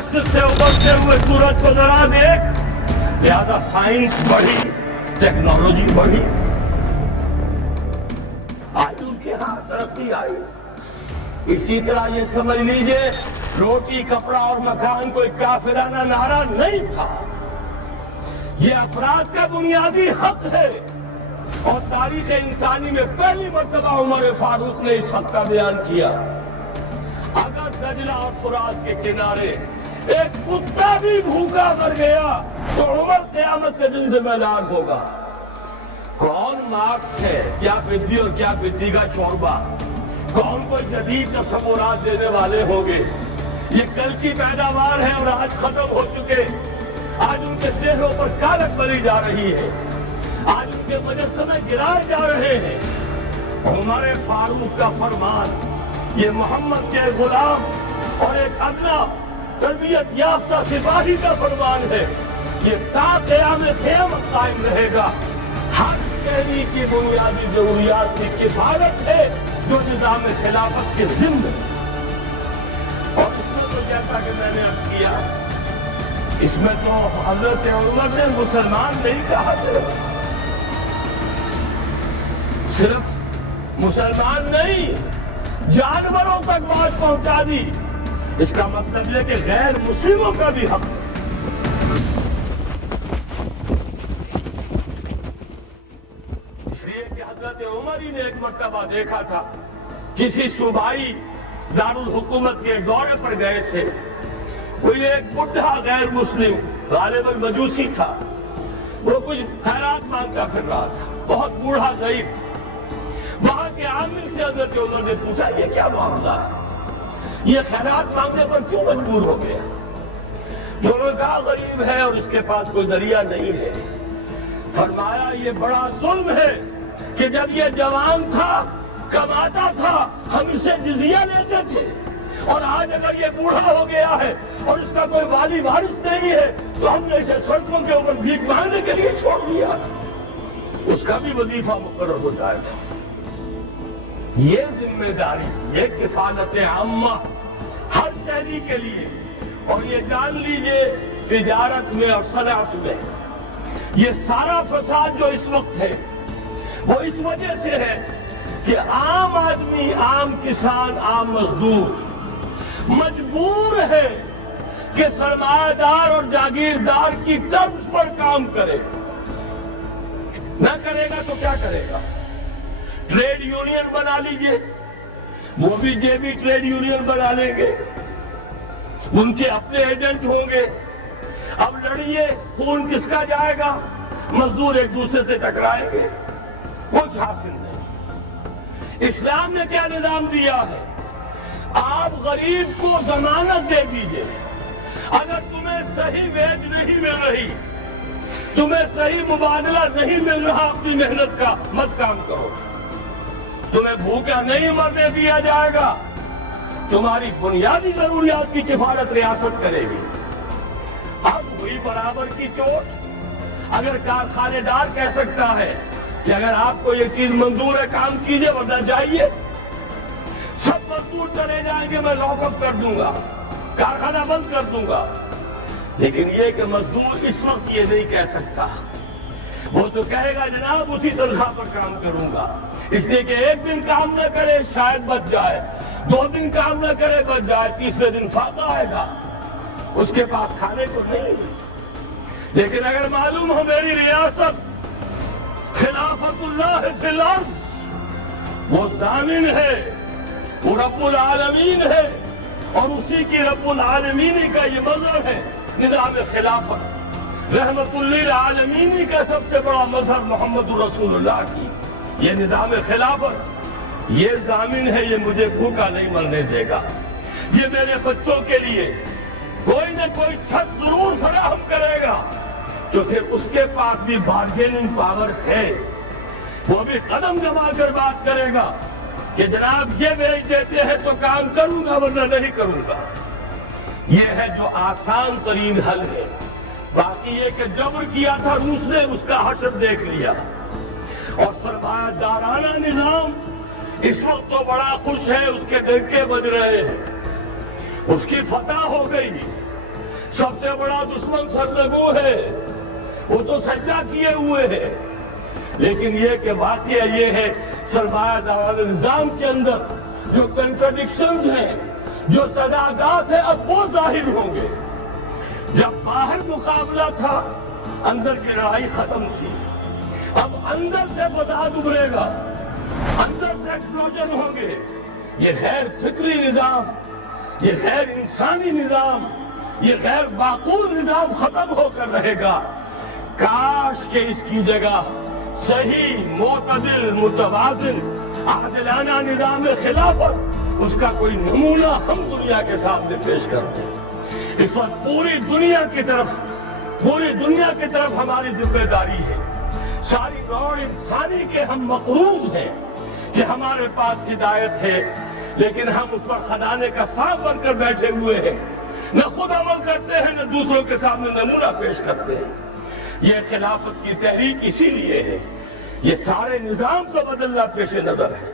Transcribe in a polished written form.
मशरिक से उभरते हुए सूरज को जरा देख, लिहाजा साइंस बढ़ी, टेक्नोलॉजी बढ़ी, आज उनके यहाँ तरक्की आई। इसी तरह ये समझ लीजिए रोटी कपड़ा और मकान कोई काफिराना नारा नहीं था, ये अफराद का बुनियादी हक है और तारीख इंसानी में पहली मर्तबा उमर फारूक ने इस हक का बयान किया। अगर दजला और फुरात के किनारे एक कुत्ता भी भूखा मर गया तो उमर क़यामत के दिन जिम्मेदार होगा। कौन मार्क्स है, क्या बिद्दी और क्या बिद्दी का शोरबा, कौन कोई जदीद तस्वुरात देने वाले होंगे। ये कल की पैदावार है और आज खत्म हो चुके, आज उनके चेहरों पर कालक बनी जा रही है, आज उनके मुजस्समे गिराए जा रहे हैं। उमर फारूक का फरमान ये मोहम्मद के गुलाम और एक अदना तरबियत याफ्ता सिपाही का फरमान है, ये ता क़यामत कायम रहेगा। हर शहरी की बुनियादी जरूरियात की किफायत है जो निज़ाम खिलाफत के ज़िम्मे। और इसमें तो जैसा कि मैंने अर्ज़ किया, इसमें तो हज़रत उमर ने मुसलमान नहीं कहा, सिर्फ मुसलमान नहीं, जानवरों तक बात पहुंचा दी। इसका मतलब यह कि गैर मुस्लिमों का भी हक है। इसलिए कि हजरत उमर ही ने एक मर्तबा देखा था, किसी सूबाई दारुल हुकूमत के दौरे पर गए थे, कोई एक बुढ़ा गैर मुस्लिम गालिबन मजूसी था, वो कुछ खैरात मांगता फिर रहा था, बहुत बूढ़ा ज़ईफ। वहां के आमिर से हजरत उमर ने पूछा, ये क्या मामला है, ये खैरात मांगने पर क्यों मजबूर हो गया। दोनों कहा गरीब है और इसके पास कोई दरिया नहीं है। फरमाया ये बड़ा जुल्म है कि जब ये जवान था, कमाता था, हम इसे जिजिया लेते थे, और आज अगर ये बूढ़ा हो गया है और इसका कोई वाली वारिस नहीं है तो हमने इसे सड़कों के ऊपर भीख मांगने के लिए छोड़ दिया। उसका भी वजीफा मुकर्रर हो जाएगा। ये जिम्मेदारी, ये किफालत आम्मा हर शहरी के लिए। और ये जान लीजिए तिजारत में और सनात में ये सारा फसाद जो इस वक्त है वो इस वजह से है कि आम आदमी, आम किसान, आम मजदूर मजबूर है कि सरमायादार और जागीरदार की तर्ज पर काम करे। न करेगा तो क्या करेगा? ट्रेड यूनियन बना लीजिए, वो भी जेबी ट्रेड यूनियन बना लेंगे, उनके अपने एजेंट होंगे। अब लड़िए, खून किसका जाएगा? मजदूर एक दूसरे से टकराएंगे, कुछ हासिल नहीं। इस्लाम ने क्या निजाम दिया है? आप गरीब को जमानत दे दीजिए, अगर तुम्हें सही वेज नहीं मिल रही, तुम्हें सही मुबादला नहीं मिल रहा अपनी मेहनत का, मत काम करो। तुम्हें भूखा नहीं मरने दिया जाएगा, तुम्हारी बुनियादी जरूरियात की किफायत रियासत करेगी। अब हुई बराबर की चोट। अगर कारखानेदार कह सकता है कि अगर आपको ये चीज मंजूर है काम कीजिए वरना जाइए, सब मजदूर चले जाएंगे, मैं लॉकअप कर दूंगा, कारखाना बंद कर दूंगा। लेकिन ये कि मजदूर इस वक्त ये नहीं कह सकता, वो तो कहेगा जनाब उसी तनख्वाह पर काम करूंगा। इसलिए कि एक दिन काम न करे शायद बच जाए, 2 दिन काम न करे बच जाए, तीसरे दिन फाका आएगा, उसके पास खाने को नहीं। लेकिन अगर मालूम हो मेरी रियासत खिलाफतुल्लाह फिल अर्ज़, वो ज़ामिन है, वो रब्बुल आलमीन है, और उसी की रब्बुल आलमीन का ये मज़हब है निज़ाम खिलाफत। रहमतुल लिल आलमीन का सबसे बड़ा मजहब मोहम्मद रसूलुल्लाह की ये निज़ाम खिलाफत, ये ज़ामिन है, ये मुझे भूखा नहीं मरने देगा। ये मेरे बच्चों के लिए कोई न कोई छत जरूर फराहम करेगा, तो फिर उसके पास भी बार्गेनिंग पावर है, वो भी कदम जमा कर बात करेगा कि जनाब ये बेच देते हैं तो काम करूंगा वरना नहीं करूंगा। ये है जो आसान तरीन हल है। बाकी ये कि जबर किया था रूस ने, उसका हशर देख लिया। और सरमायादाराना निजाम इस वक्त तो बड़ा खुश है, उसके डंके बज रहे हैं, उसकी फतह हो गई। سب سے بڑا دشمن سرنگو ہے، وہ تو سجدہ کیے ہوئے ہے، لیکن یہ کہ واقعہ یہ ہے سرمایہ دارانہ نظام کے اندر جو کنٹرڈکشنز ہیں، جو تضادات ہیں، اب وہ ظاہر ہوں گے۔ جب باہر مقابلہ تھا، اندر کی لڑائی ختم تھی، اب اندر سے فساد ابھرے گا، اندر سے ایکسپلوژن ہوں گے۔ یہ غیر فطری نظام، یہ غیر انسانی نظام، یہ غیر معقول نظام ختم ہو کر رہے گا۔ کاش کہ اس کی جگہ صحیح، معتدل، متوازن، عادلانہ نظام خلافت، اس کا کوئی نمونہ ہم دنیا کے سامنے پیش کرتے ہیں۔ اس وقت پوری دنیا کی طرف ہماری ذمہ داری ہے۔ ساری نوع انسانی کے ہم مقروض ہیں کہ ہمارے پاس ہدایت ہے، لیکن ہم اس پر خزانے کا سانپ بن کر بیٹھے ہوئے ہیں، نہ خود عمل کرتے ہیں، نہ دوسروں کے سامنے نمونہ پیش کرتے ہیں۔ یہ خلافت کی تحریک اسی لیے ہے، یہ سارے نظام کو بدلنا پیش نظر ہے۔